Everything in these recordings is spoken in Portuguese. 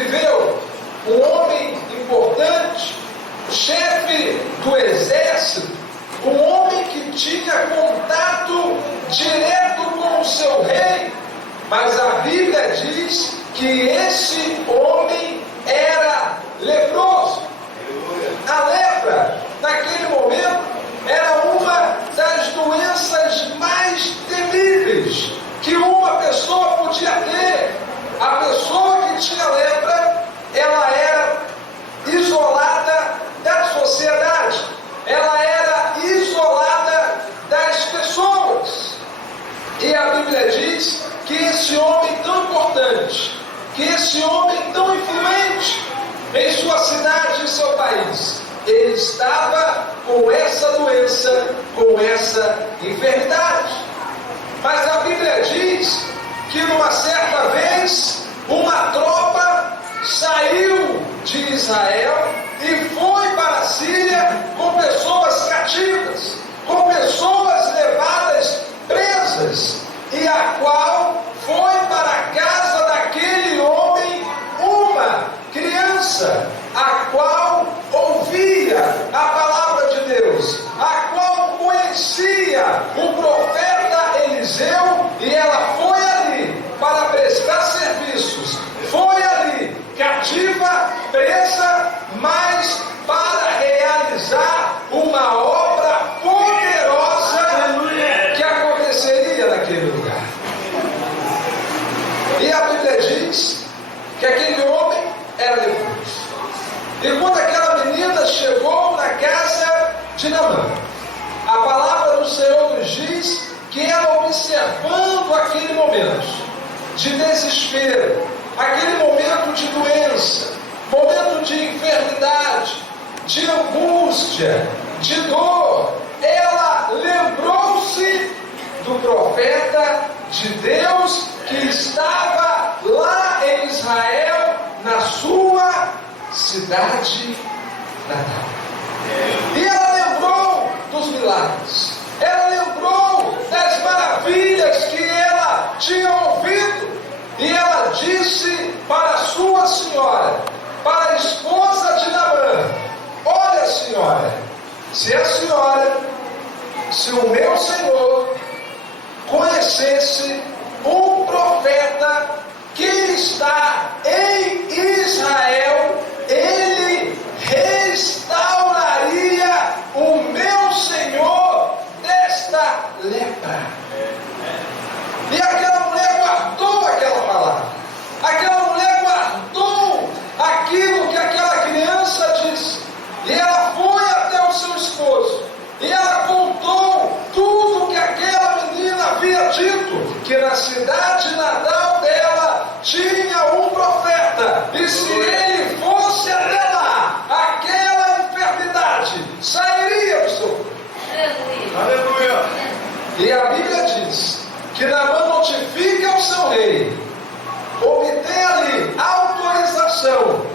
viveu, um homem importante, chefe do exército, um homem que tinha contato direto com o seu rei, mas a Bíblia diz que esse homem era leproso. A lepra, naquele momento, era uma das doenças mais temíveis que uma pessoa podia ter. A pessoa que tinha lepra, ela era isolada da sociedade, ela era isolada das pessoas. E a Bíblia diz que esse homem tão importante, que esse homem tão influente em sua cidade e seu país, ele estava com essa doença, com essa enfermidade. Mas a Bíblia diz que numa certa vez, uma tropa saiu de Israel e foi para a Síria com pessoas cativas, com pessoas levadas presas, e a qual foi para a casa daquele homem uma criança, a qual ouvia a palavra de Deus, a qual conhecia o profeta Eliseu, e ela foi ali para prestar serviços, foi ali cativa, presa, mas para realizar uma obra poderosa que aconteceria naquele lugar. E a Bíblia diz que aquele homem era leproso. E quando aquela menina chegou na casa de Naamã, a palavra do Senhor nos diz que ela, observando aquele momento de desespero, aquele momento de doença, momento de enfermidade, de angústia, de dor, ela lembrou-se do profeta de Deus que estava lá em Israel, na sua cidade natal. E ela lembrou dos milagres, ela lembrou das maravilhas que ela tinha ouvido, e ela disse para a sua senhora, para a esposa de Naamã: olha, senhora, se o meu senhor conhecesse um profeta que está em Israel, ele restauraria o meu senhor desta lepra. E aquela mulher guardou aquela palavra, aquela mulher guardou aquilo que aquela criança disse, e ela foi até o seu esposo, e ela contou tudo que aquela menina havia dito, que na cidade natal dela tinha um profeta, e se ele fosse até lá, aquela enfermidade sairia do seu corpo. Aleluia! E a Bíblia diz que Naamã notifica ao seu rei, obtém ali autorização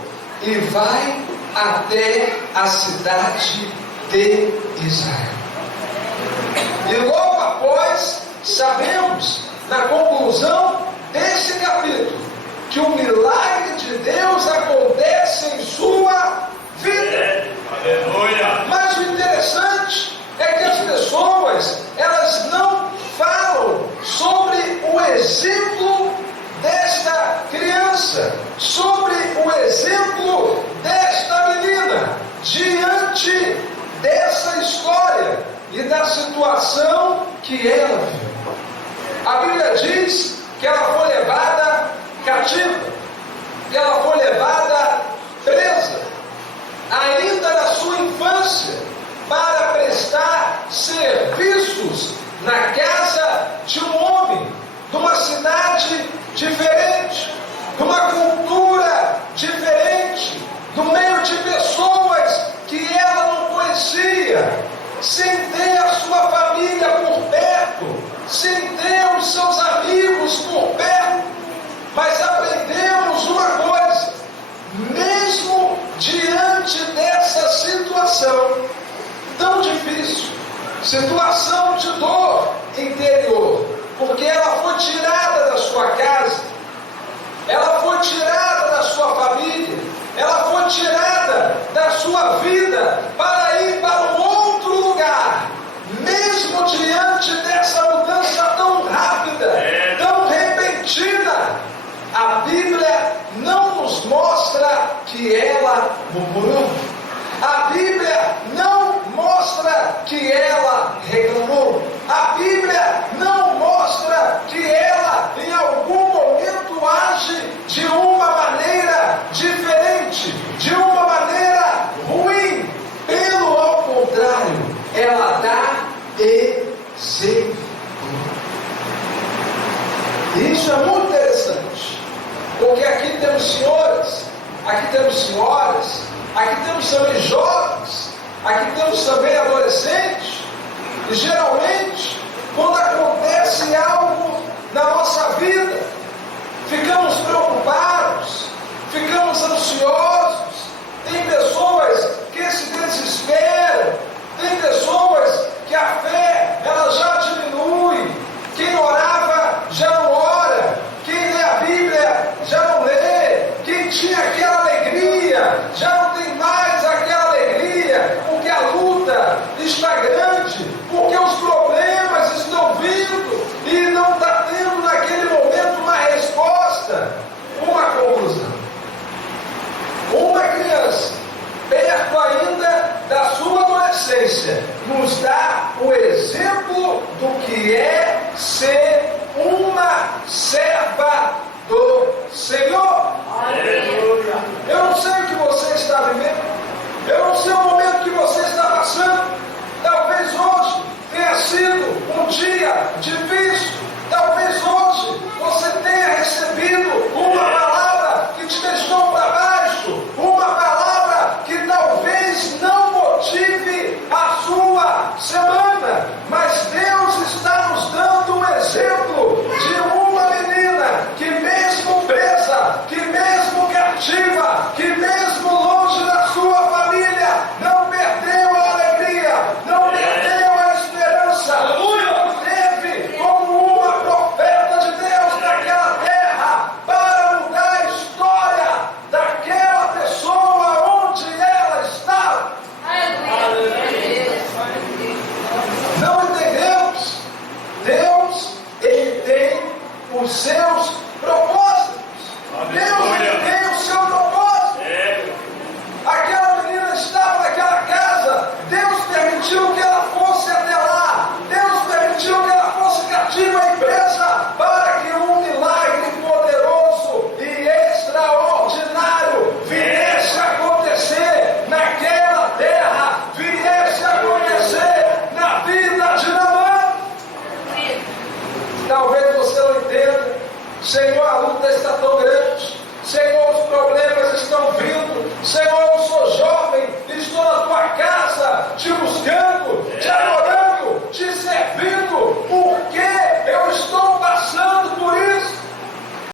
e vai até a cidade de Israel. E logo após, sabemos, na conclusão desse capítulo, que o milagre de Deus acontece em sua vida. Aleluia! Mas o interessante é que as pessoas, elas não falam sobre o exemplo desta criança, sobre o exemplo desta menina, diante dessa história e da situação que ela viu. A Bíblia diz que ela foi levada cativa, que ela foi levada presa, ainda na sua infância, para prestar serviços na casa de um homem, numa cidade diferente, numa cultura diferente, no meio de pessoas que ela não conhecia, sem ter a sua família por perto, sem ter os seus amigos por perto. Mas aprendemos uma coisa: mesmo diante dessa situação tão difícil, situação de dor interior, porque ela foi tirada da sua casa, ela foi tirada da sua família, que ela murmurou. A Bíblia não mostra que ela reclamou. A Bíblia não mostra que ela, em algum momento, age de uma maneira diferente, de uma maneira ruim. Pelo ao contrário, ela dá exemplo. Isso é muito interessante, porque aqui temos senhores, aqui temos senhoras, aqui temos também jovens, aqui temos também adolescentes, e geralmente, quando acontece algo na nossa vida, ficamos preocupados, ficamos ansiosos. Tem pessoas que se desesperam, tem pessoas que a fé ela já diminui. Quem orava já não ora, quem lê a Bíblia já não lê, quem tinha aquela alegria já não tem mais aquela alegria, porque a luta está grande, porque os problemas estão vindo e não está tendo naquele momento uma resposta, uma conclusão. Uma criança, perto ainda da sua adolescência, nos dá o exemplo do que é ser uma serva do Senhor. Aleluia. Eu não sei o que você está vivendo, eu não sei o momento que você está passando. Talvez hoje tenha sido um dia difícil.